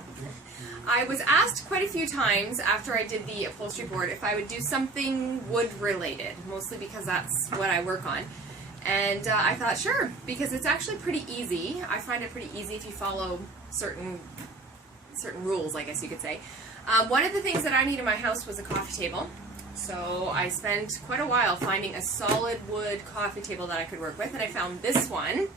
stuff. I was asked quite a few times after I did the upholstery board if I would do something wood related, mostly because that's what I work on. And I thought, sure, because it's actually pretty easy. I find it pretty easy if you follow certain rules, I guess you could say. One of the things that I need in my house was a coffee table. So I spent quite a while finding a solid wood coffee table that I could work with, and I found this one.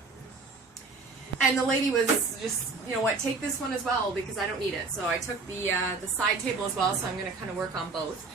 And the lady was just, you know what, take this one as well because I don't need it. So I took the side table as well, so I'm going to kind of work on both.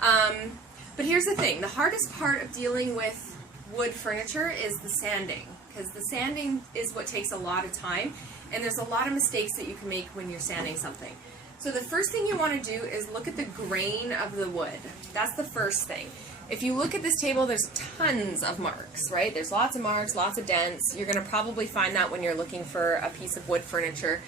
But here's the thing. The hardest part of dealing with wood furniture is the sanding, because the sanding is what takes a lot of time, and there's a lot of mistakes that you can make when you're sanding something. So the first thing you want to do is look at the grain of the wood. That's the first thing. If you look at this table, there's tons of marks, right? There's lots of marks, lots of dents. You're going to probably find that when you're looking for a piece of wood furniture.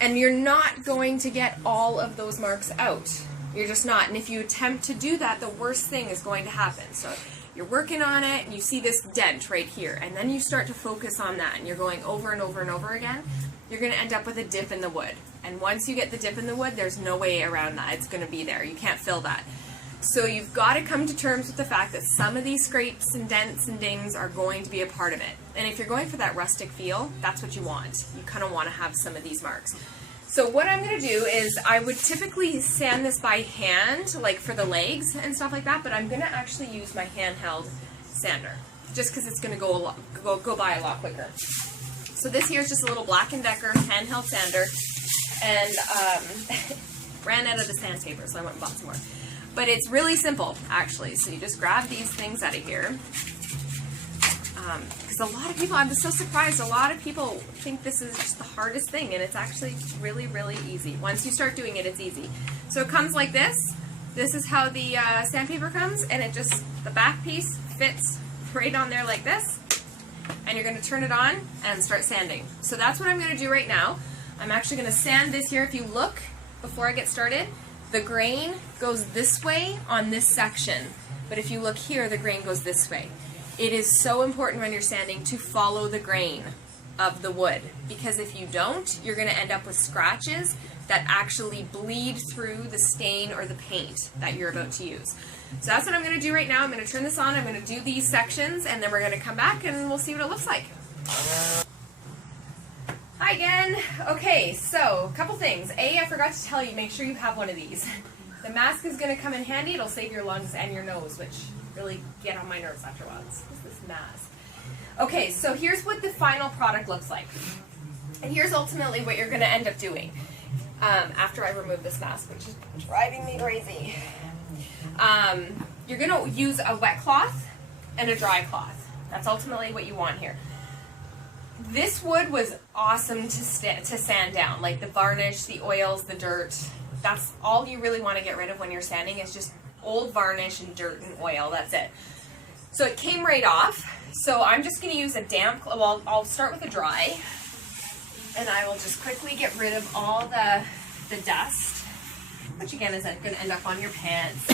And you're not going to get all of those marks out. You're just not. And if you attempt to do that, the worst thing is going to happen. So you're working on it, and you see this dent right here. And then you start to focus on that, and you're going over and over and over again. You're going to end up with a dip in the wood. And once you get the dip in the wood, there's no way around that. It's going to be there. You can't fill that. So you've got to come to terms with the fact that some of these scrapes and dents and dings are going to be a part of it. And if you're going for that rustic feel, that's what you want. You kind of want to have some of these marks. So what I'm going to do is I would typically sand this by hand, like for the legs and stuff like that, but I'm going to actually use my handheld sander, just because it's going to go by a lot quicker. So this here is just a little Black & Decker handheld sander, and ran out of the sandpaper, so I went and bought some more. But it's really simple, actually. So you just grab these things out of here. Because a lot of people, I'm just so surprised, a lot of people think this is just the hardest thing, and it's actually really, really easy. Once you start doing it, it's easy. So it comes like this. This is how the sandpaper comes, and it just, the back piece fits right on there like this. And you're going to turn it on and start sanding. So that's what I'm going to do right now. I'm actually going to sand this here. If you look before I get started, the grain goes this way on this section, but if you look here, the grain goes this way. It is so important when you're sanding to follow the grain of the wood, because if you don't, you're going to end up with scratches that actually bleed through the stain or the paint that you're about to use. So that's what I'm going to do right now. I'm going to turn this on, I'm going to do these sections, and then we're going to come back and we'll see what it looks like. Hi again. Okay, so a couple things. I forgot to tell you, make sure you have one of these. The mask is going to come in handy. It'll save your lungs and your nose, which really get on my nerves after a while. What's this mask? Okay, so here's what the final product looks like. And here's ultimately what you're going to end up doing after I remove this mask, which is driving me crazy. You're going to use a wet cloth and a dry cloth. That's ultimately what you want here. This wood was awesome to sand down, like the varnish, the oils, the dirt. That's all you really want to get rid of when you're sanding is just old varnish and dirt and oil. That's it. So it came right off. So I'm just going to use a damp, well, I'll start with a dry, and I will just quickly get rid of all the dust, which again is going to end up on your pants.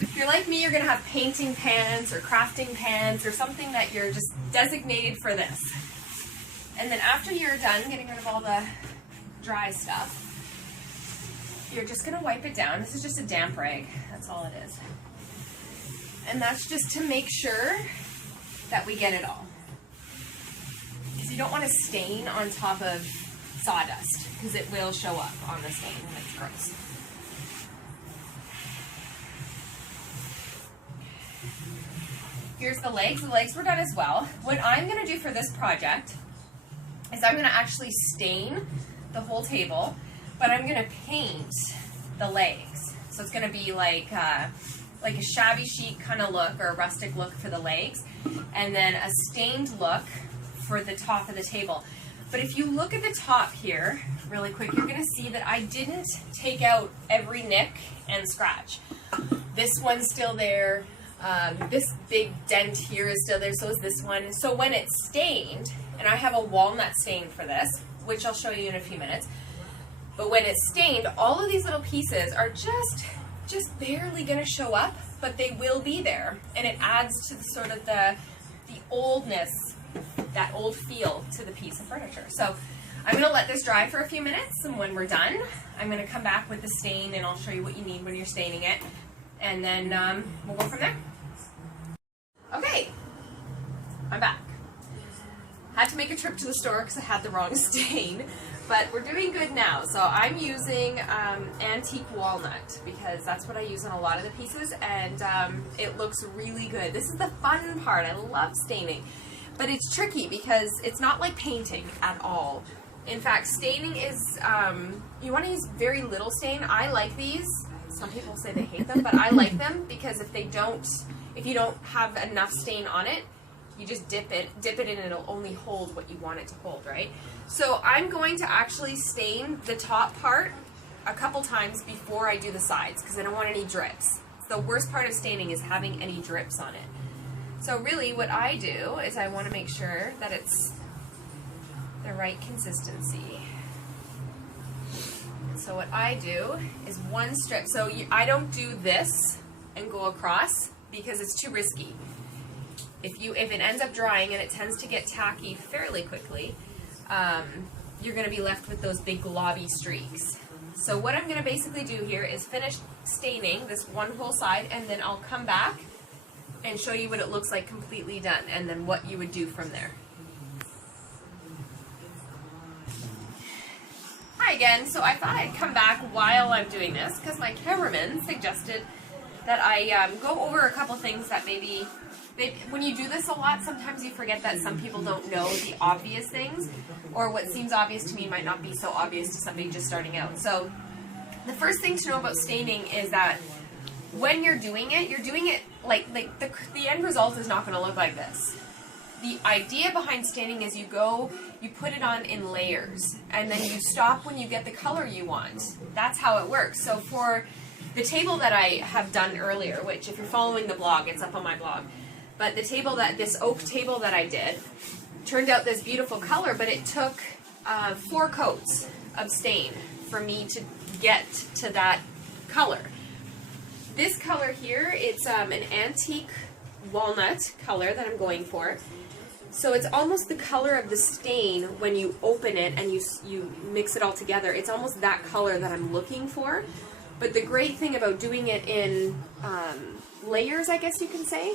If you're like me, you're going to have painting pans or crafting pans or something that you're just designated for this. And then after you're done getting rid of all the dry stuff, you're just going to wipe it down. This is just a damp rag. That's all it is. And that's just to make sure that we get it all. Because you don't want to stain on top of sawdust, because it will show up on the stain and it's gross. Here's the legs. The legs were done as well. What I'm going to do for this project is I'm going to actually stain the whole table, but I'm going to paint the legs. So it's going to be like a shabby chic kind of look, or a rustic look for the legs, and then a stained look for the top of the table. But if you look at the top here really quick, you're going to see that I didn't take out every nick and scratch. This one's still there. This big dent here is still there, so is this one. So when it's stained, and I have a walnut stain for this, which I'll show you in a few minutes, but when it's stained, all of these little pieces are just barely going to show up, but they will be there, and it adds to the sort of the oldness, that old feel to the piece of furniture. So I'm going to let this dry for a few minutes, and when we're done, I'm going to come back with the stain, and I'll show you what you need when you're staining it, and then we'll go from there. Okay, I'm back. Had to make a trip to the store because I had the wrong stain, but we're doing good now. So I'm using antique walnut because that's what I use on a lot of the pieces, and it looks really good. This is the fun part. I love staining, but it's tricky because it's not like painting at all. In fact, staining is, you want to use very little stain. I like these. Some people say they hate them, but I like them because if you don't have enough stain on it, you just dip it in and it'll only hold what you want it to hold, right? So I'm going to actually stain the top part a couple times before I do the sides because I don't want any drips. The worst part of staining is having any drips on it. So really what I do is I want to make sure that it's the right consistency. So what I do is one strip. So I don't do this and go across because it's too risky. If it ends up drying and it tends to get tacky fairly quickly, you're going to be left with those big globby streaks. So what I'm going to basically do here is finish staining this one whole side, and then I'll come back and show you what it looks like completely done, and then what you would do from there. Hi again. So I thought I'd come back while I'm doing this because my cameraman suggested that I go over a couple things that maybe when you do this a lot, sometimes you forget that some people don't know the obvious things, or what seems obvious to me might not be so obvious to somebody just starting out. So the first thing to know about staining is that when you're doing it like the end result is not going to look like this. The idea behind staining is you put it on in layers, and then you stop when you get the color you want. That's how it works. So for the table that I have done earlier, which if you're following the blog, it's up on my blog, but this oak table that I did turned out this beautiful color, but it took 4 coats of stain for me to get to that color. This color here, it's an antique walnut color that I'm going for. So it's almost the color of the stain when you open it and you mix it all together. It's almost that color that I'm looking for. But the great thing about doing it in layers, I guess you can say,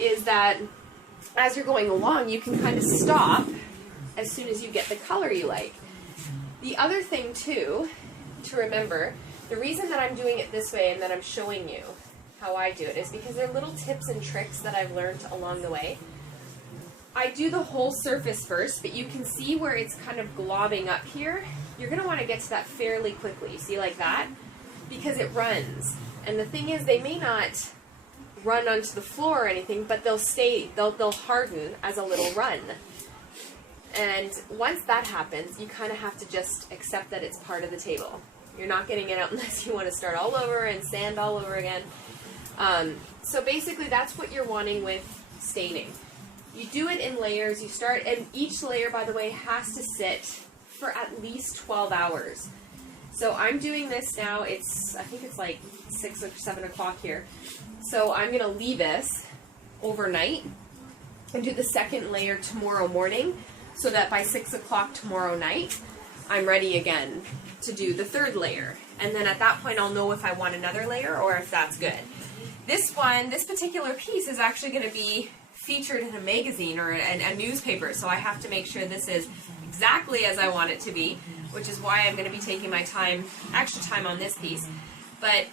is that as you're going along, you can kind of stop as soon as you get the color you like. The other thing, too, to remember, the reason that I'm doing it this way and that I'm showing you how I do it is because there are little tips and tricks that I've learned along the way. I do the whole surface first, but you can see where it's kind of globbing up here. You're going to want to get to that fairly quickly. See, like that? Because it runs. And the thing is, they may not run onto the floor or anything, but they'll harden as a little run. And once that happens, you kind of have to just accept that it's part of the table. You're not getting it out unless you want to start all over and sand all over again. So basically, that's what you're wanting with staining. You do it in layers. You start, and each layer, by the way, has to sit for at least 12 hours. So I'm doing this now. I think it's like 6 or 7 o'clock here. So I'm going to leave this overnight and do the second layer tomorrow morning so that by 6 o'clock tomorrow night, I'm ready again to do the third layer. And then at that point, I'll know if I want another layer or if that's good. This particular piece is actually going to be featured in a magazine or a newspaper, so I have to make sure this is exactly as I want it to be, which is why I'm going to be taking my extra time on this piece. But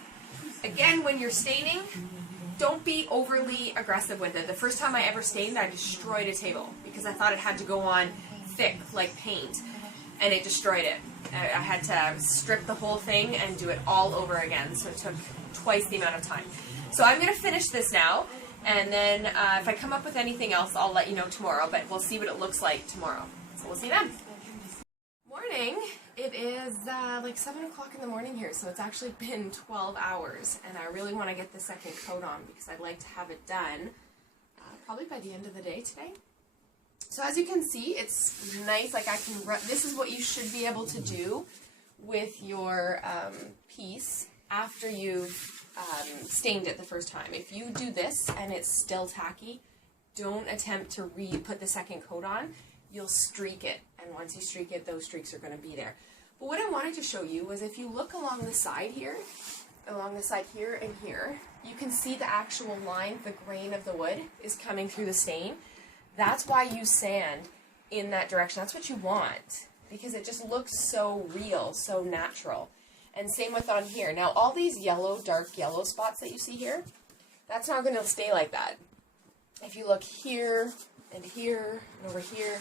again, when you're staining, don't be overly aggressive with it. The first time I ever stained, I destroyed a table because I thought it had to go on thick like paint, and it destroyed it. I had to strip the whole thing and do it all over again, so it took twice the amount of time. So I'm going to finish this now, and then if I come up with anything else, I'll let you know tomorrow, but we'll see what it looks like tomorrow. So we'll see then. Morning. It is like 7 o'clock in the morning here, so it's actually been 12 hours, and I really want to get the second coat on because I'd like to have it done probably by the end of the day today. So as you can see, it's nice. Like this is what you should be able to do with your piece after you've stained it the first time. If you do this and it's still tacky, don't attempt to put the second coat on. You'll streak it, And once you streak it, those streaks are going to be there. But what I wanted to show you was if you look along the side here and here, you can see the actual line, the grain of the wood is coming through the stain. That's why you sand in that direction. That's what you want, because it just looks so real, so natural. And same with on here. Now all these yellow, dark yellow spots that you see here, that's not going to stay like that. If you look here and here and over here,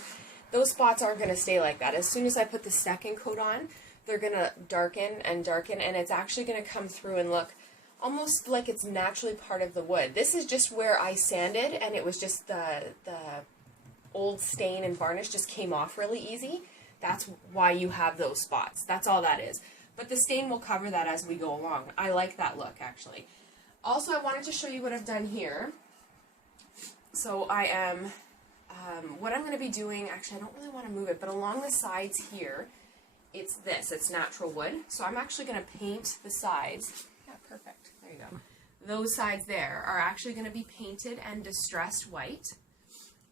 those spots aren't going to stay like that. As soon as I put the second coat on, they're going to darken and darken, and it's actually going to come through and look almost like it's naturally part of the wood. This is just where I sanded, and it was just the old stain and varnish just came off really easy. That's why you have those spots. That's all that is. But the stain will cover that as we go along. I like that look, actually. Also, I wanted to show you what I've done here. So I am, what I'm going to be doing, actually I don't really want to move it, but along the sides here, it's natural wood. So I'm actually going to paint the sides. Yeah, perfect. There you go. Those sides there are actually going to be painted and distressed white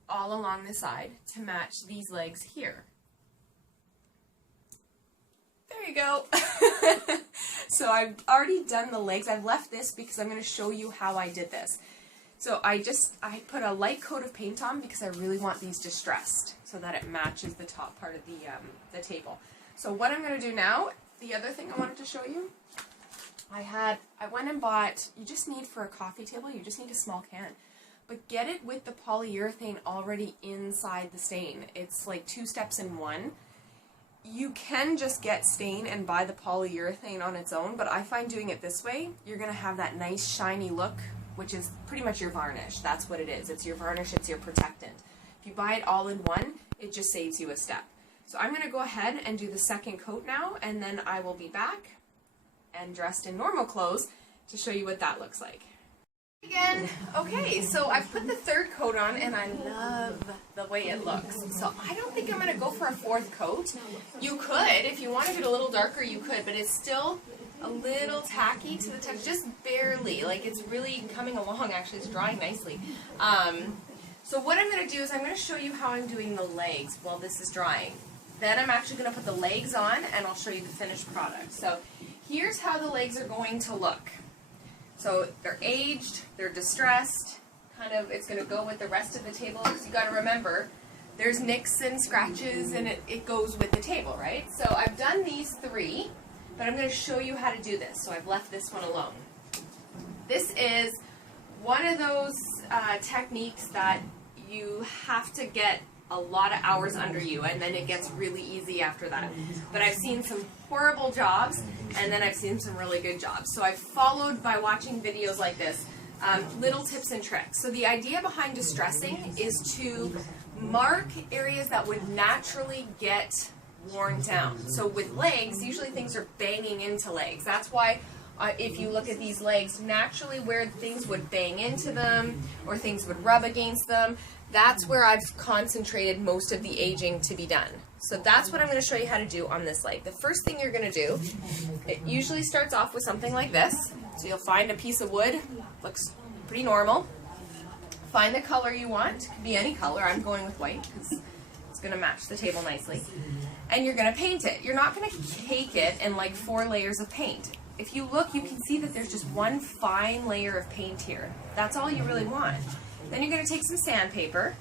all along the side to match these legs here. There you go. So I've already done the legs. I've left this because I'm going to show you how I did this. So I put a light coat of paint on because I really want these distressed so that it matches the top part of the table. So what I'm going to do now, the other thing I wanted to show you, I went and bought, you just need for a coffee table, you just need a small can. But get it with the polyurethane already inside the stain. It's like 2 steps in one. You can just get stain and buy the polyurethane on its own, but I find doing it this way, you're going to have that nice shiny look, which is pretty much your varnish. That's what it is. It's your varnish, it's your protectant. If you buy it all in one, it just saves you a step. So I'm going to go ahead and do the second coat now, and then I will be back and dressed in normal clothes to show you what that looks like. Again, okay, so I've put the third coat on, and I love the way it looks. So I don't think I'm going to go for a 4th coat. You could, if you wanted it a little darker, you could, but it's still a little tacky to the touch, just barely. Like, it's really coming along, actually. It's drying nicely. So what I'm going to do is I'm going to show you how I'm doing the legs while this is drying. Then I'm actually going to put the legs on, and I'll show you the finished product. So here's how the legs are going to look. So they're aged, they're distressed, kind of, it's going to go with the rest of the table, because you got to remember, there's nicks and scratches, and it goes with the table, right? So I've done these 3, but I'm going to show you how to do this, so I've left this one alone. This is one of those techniques that you have to get a lot of hours under you, and then it gets really easy after that. But I've seen some horrible jobs, and then I've seen some really good jobs. So I've followed, by watching videos like this, little tips and tricks. So the idea behind distressing is to mark areas that would naturally get worn down. So with legs, usually things are banging into legs. That's why if you look at these legs, naturally where things would bang into them or things would rub against them, that's where I've concentrated most of the aging to be done. So that's what I'm going to show you how to do on this leg. The first thing you're going to do, it usually starts off with something like this. So you'll find a piece of wood, looks pretty normal. Find the color you want. It could be any color. I'm going with white because it's going to match the table nicely. And you're going to paint it. You're not going to cake it in like 4 layers of paint. If you look, you can see that there's just one fine layer of paint here. That's all you really want. Then you're going to take some sandpaper.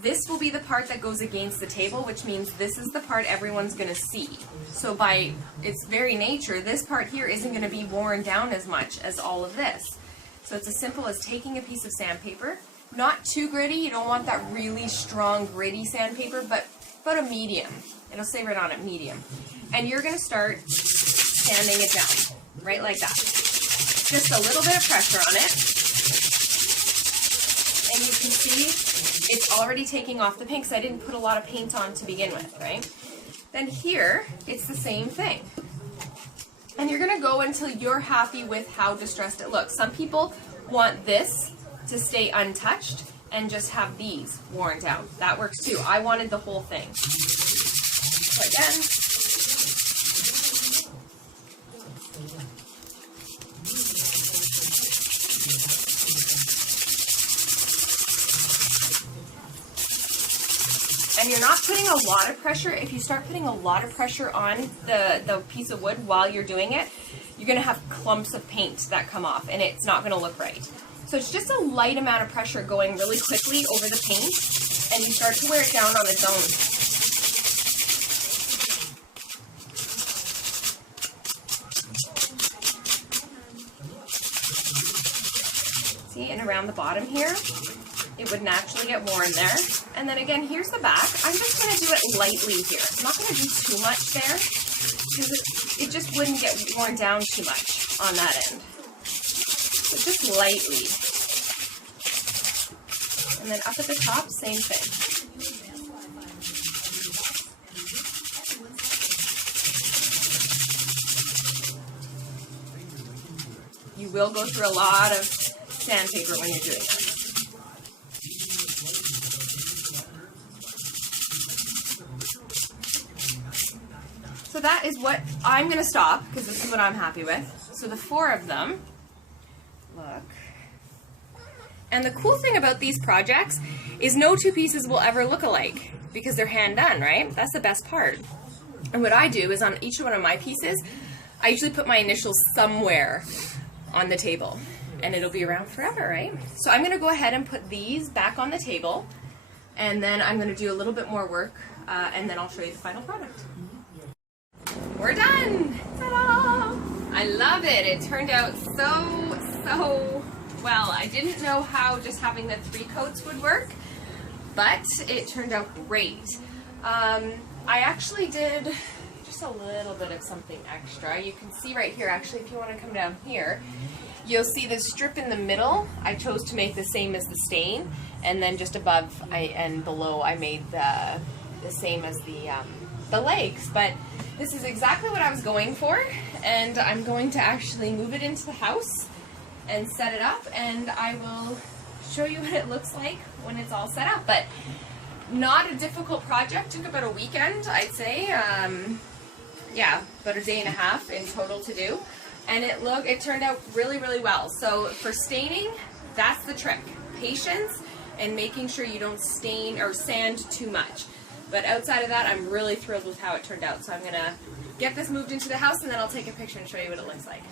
This will be the part that goes against the table, which means this is the part everyone's going to see. So by its very nature, this part here isn't going to be worn down as much as all of this. So it's as simple as taking a piece of sandpaper, not too gritty, you don't want that really strong gritty sandpaper, but a medium. It'll say right on it, medium. And you're going to start sanding it down, right like that. Just a little bit of pressure on it. And you can see it's already taking off the paint because I didn't put a lot of paint on to begin with, right? Then here, it's the same thing. And you're going to go until you're happy with how distressed it looks. Some people want this to stay untouched and just have these worn down. That works too. I wanted the whole thing. So again, and you're not putting a lot of pressure, if you start putting a lot of pressure on the piece of wood while you're doing it, you're going to have clumps of paint that come off, and it's not going to look right. So it's just a light amount of pressure going really quickly over the paint, and you start to wear it down on its own. See, and around the bottom here, it would naturally get worn there. And then again, here's the back. I'm just going to do it lightly here. I'm not going to do too much there, because it just wouldn't get worn down too much on that end. So just lightly. And then up at the top, same thing. You will go through a lot of sandpaper when you're doing that. So that is what I'm going to stop, because this is what I'm happy with. So the 4 of them, look. And the cool thing about these projects is no 2 pieces will ever look alike, because they're hand done, right? That's the best part. And what I do is on each one of my pieces, I usually put my initials somewhere on the table, and it'll be around forever, right? So I'm going to go ahead and put these back on the table, and then I'm going to do a little bit more work, and then I'll show you the final product. We're done! Ta-da! I love it. It turned out so well. I didn't know how just having the 3 coats would work, but it turned out great. I actually did just a little bit of something extra. You can see right here, actually, if you want to come down here, you'll see the strip in the middle. I chose to make the same as the stain, and then just above and below I made the same as the legs. But this is exactly what I was going for, and I'm going to actually move it into the house and set it up, and I will show you what it looks like when it's all set up. But not a difficult project. Took about a weekend, I'd say. Yeah, about a day and a half in total to do. And it turned out really well. So for staining, that's the trick. Patience and making sure you don't stain or sand too much. But outside of that, I'm really thrilled with how it turned out. So I'm going to get this moved into the house, and then I'll take a picture and show you what it looks like.